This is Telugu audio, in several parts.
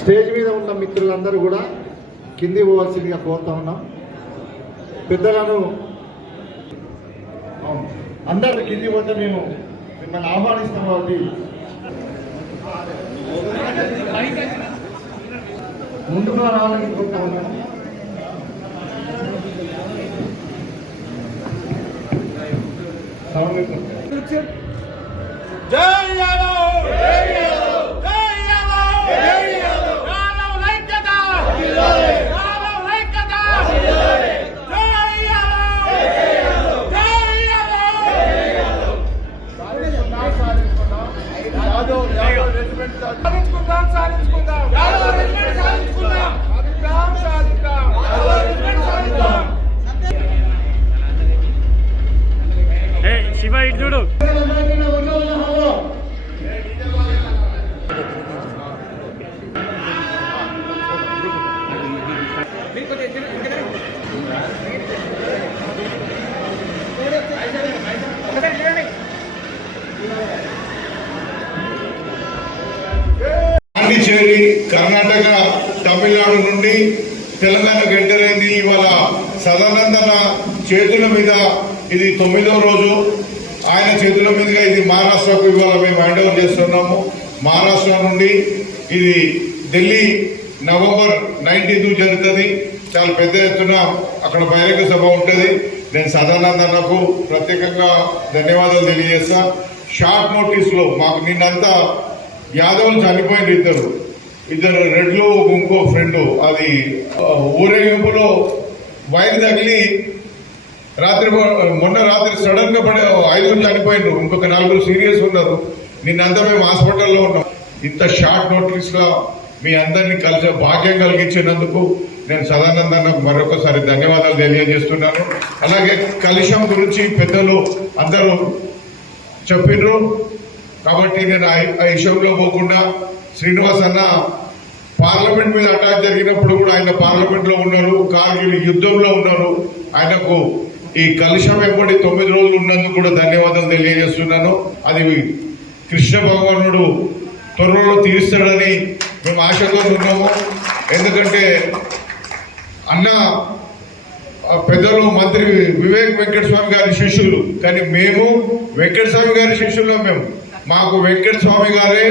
స్టేజ్ మీద ఉన్న మిత్రులందరూ కూడా కింది పోవాల్సిందిగా కోరుతా ఉన్నాం. పెద్దలను అందరూ కింది పోతే మేము మిమ్మల్ని ఆహ్వానిస్తాం కాబట్టి. ముందుగా రావాలని కోరుతా ఉన్నాను సౌండ్ జై పాండిచేరి కర్ణాటక తమిళనాడు నుండి తెలంగాణకు ఎంటర్ అయింది ఇవాళ సదానందన చేతుల మీద ఇది తొమ్మిదో రోజు. ఆయన చేతుల మీదుగా ఇది మహారాష్ట్రకు ఇవాళ మేము హ్యాండ్ ఓవర్ చేస్తున్నాము. మహారాష్ట్ర నుండి ఇది ఢిల్లీ నవంబర్ నైన్టీన్త్ జరుగుతుంది. చాలా పెద్ద ఎత్తున అక్కడ బహిరంగ సభ ఉంటుంది. నేను సదానందనకు ప్రత్యేకంగా ధన్యవాదాలు తెలియజేస్తా. షార్ట్ నోటీస్లో మాకు నిన్నంతా యాదవులు చనిపోయిన ఇద్దరు. ఇద్దరు రెడ్లు ఇంకో ఫ్రెండ్. అది ఊరేగింపులో వైర్ తగిలి రాత్రి మొన్న రాత్రి సడన్గా పడే ఐదుగురు చనిపోయినారు ఇంకొక నలుగురు సీరియస్ ఉన్నారు. నిన్నంతా మేము హాస్పిటల్లో ఉన్నాం. ఇంత షార్ట్ నోటీస్గా మీ అందరినీ కలిసే భాగ్యం కలిగించినందుకు నేను సదానందన్న మరొకసారి ధన్యవాదాలు తెలియజేస్తున్నాను. అలాగే కలుషం గురించి పెద్దలు అందరూ చెప్పిండ్రు కాబట్టి నేను ఆ- విషయంలో పోకుండా శ్రీనివాస్ అన్న పార్లమెంట్ మీద అటాక్ జరిగినప్పుడు కూడా ఆయన పార్లమెంట్లో ఉన్నారు కార్గిల్ యుద్ధంలో ఉన్నారు. ఆయనకు ఈ కలుషం వెంబడి తొమ్మిది రోజులు ఉన్నందుకు కూడా ధన్యవాదాలు తెలియజేస్తున్నాను. అది కృష్ణ భగవానుడు త్వరలో తీరుస్తాడని మేము ఆశతో ఉన్నాము. ఎందుకంటే అన్న పెద్దలు మంత్రి వివేక్ వెంకటస్వామి గారి శిష్యులు కానీ మేము వెంకటస్వామి గారి శిష్యుల్లో మేము మాకు వెంకట స్వామి గారే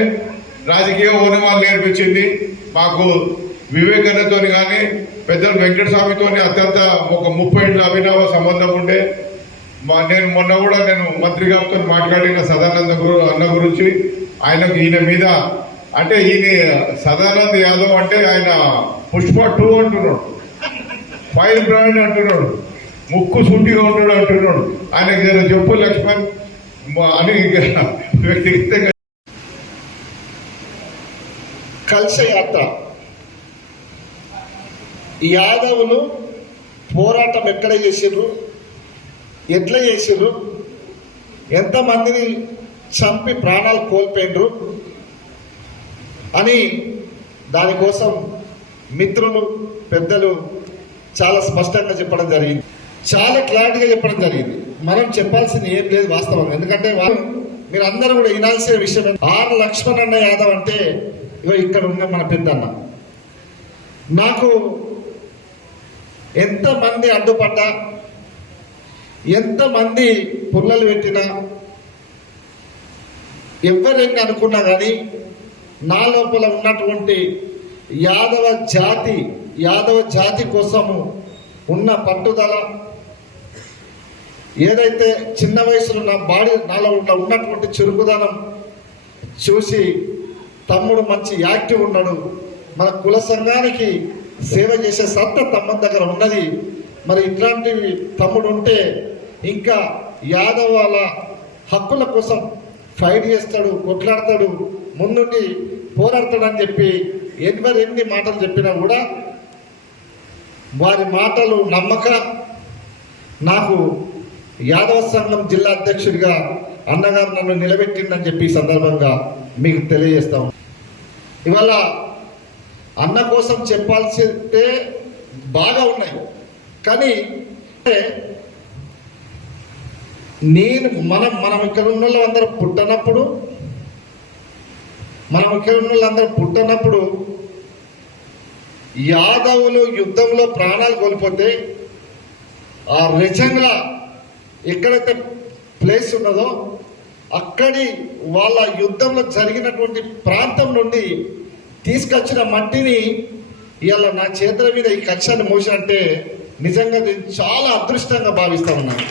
రాజకీయ ఓనమాలు నేర్పించింది. మాకు వివేకానందతో కానీ పెద్దలు వెంకటస్వామితో అత్యంత ఒక ముప్పై ఏళ్ళ అభినవ సంబంధం ఉండే. మా నేను మొన్న కూడా నేను మంత్రి గారితో మాట్లాడిన సదానంద గురు అన్న గురించి. ఆయనకు ఈయన మీద అంటే ఈయన సదానంద్ యాదవ్ అంటే ఆయన పుష్ప టూ అంటున్నాడు. ఫైర్ బ్రాండ్ అంటున్నాడు. ముక్కు సూటిగా ఉంటాడు అంటున్నాడు. ఆయనకి జర చెప్పు లక్ష్మణ్ అని వ్యక్తిగతంగా కలశయాత్ర యాదవులు పోరాటం ఎక్కడ చేసిర్రు ఎట్లా చేసిర్రు ఎంతమందిని చంపి ప్రాణాలు కోల్పోయినరు అని దానికోసం మిత్రులు పెద్దలు చాలా స్పష్టంగా చెప్పడం జరిగింది. చాలా క్లారిటీగా చెప్పడం జరిగింది. మనం చెప్పాల్సింది ఏం లేదు వాస్తవం. ఎందుకంటే వాళ్ళు మీరు అందరూ కూడా వినాల్సిన విషయం ఆర్ లక్ష్మణ్ యాదవ్ అంటే ఇగో ఇక్కడ ఉన్న మన పెద్దన్న. నాకు ఎంతమంది అడ్డుపడ్డా ఎంతమంది పుల్లలు పెట్టినా ఎవరెన్ని అనుకున్నా కానీ నా లోపల ఉన్నటువంటి యాదవ జాతి యాదవ జాతి కోసము ఉన్న పట్టుదల ఏదైతే చిన్న వయసులో నా బాడీ నాలో ఉన్న ఉన్నటువంటి చురుకుదనం చూసి తమ్ముడు మంచి యాక్టివ్ ఉన్నాడు మన కుల సంఘానికి సేవ చేసే సత్త తమ్ముడి దగ్గర ఉన్నది. మరి ఇట్లాంటివి తమ్ముడు ఉంటే ఇంకా యాదవ్ వాళ్ళ హక్కుల కోసం ఫైట్ చేస్తాడు కొట్లాడతాడు ముందుండి పోరాడతాడని చెప్పి ఎనిమిది ఎన్ని మాటలు చెప్పినా కూడా వారి మాటలు నమ్మక. నాకు యాదవ సంఘం జిల్లా అధ్యక్షుడిగా అన్నగారు నన్ను నిలబెట్టిందని చెప్పి సందర్భంగా మీకు తెలియజేస్తాం ఇవాళ అన్న కోసం చెప్పాల్సింటే బాగా ఉన్నాయి. కానీ నేను మనం మనం ఇక్కడ ఉన్న వాళ్ళందరూ పుట్టనప్పుడు మనం ఇక్కడ ఉన్న వాళ్ళందరూ పుట్టనప్పుడు యాదవులు యుద్ధంలో ప్రాణాలు కోల్పోతే ఆ నిజంగా ఎక్కడైతే ప్లేస్ ఉన్నదో అక్కడి వాళ్ళ యుద్ధంలో జరిగినటువంటి ప్రాంతం నుండి తీసుకొచ్చిన మట్టిని ఇవాళ నా చేతుల మీద ఈ కక్షాన్ని మోసినంటే నిజంగా నేను చాలా అదృష్టంగా భావిస్తా ఉన్నాను.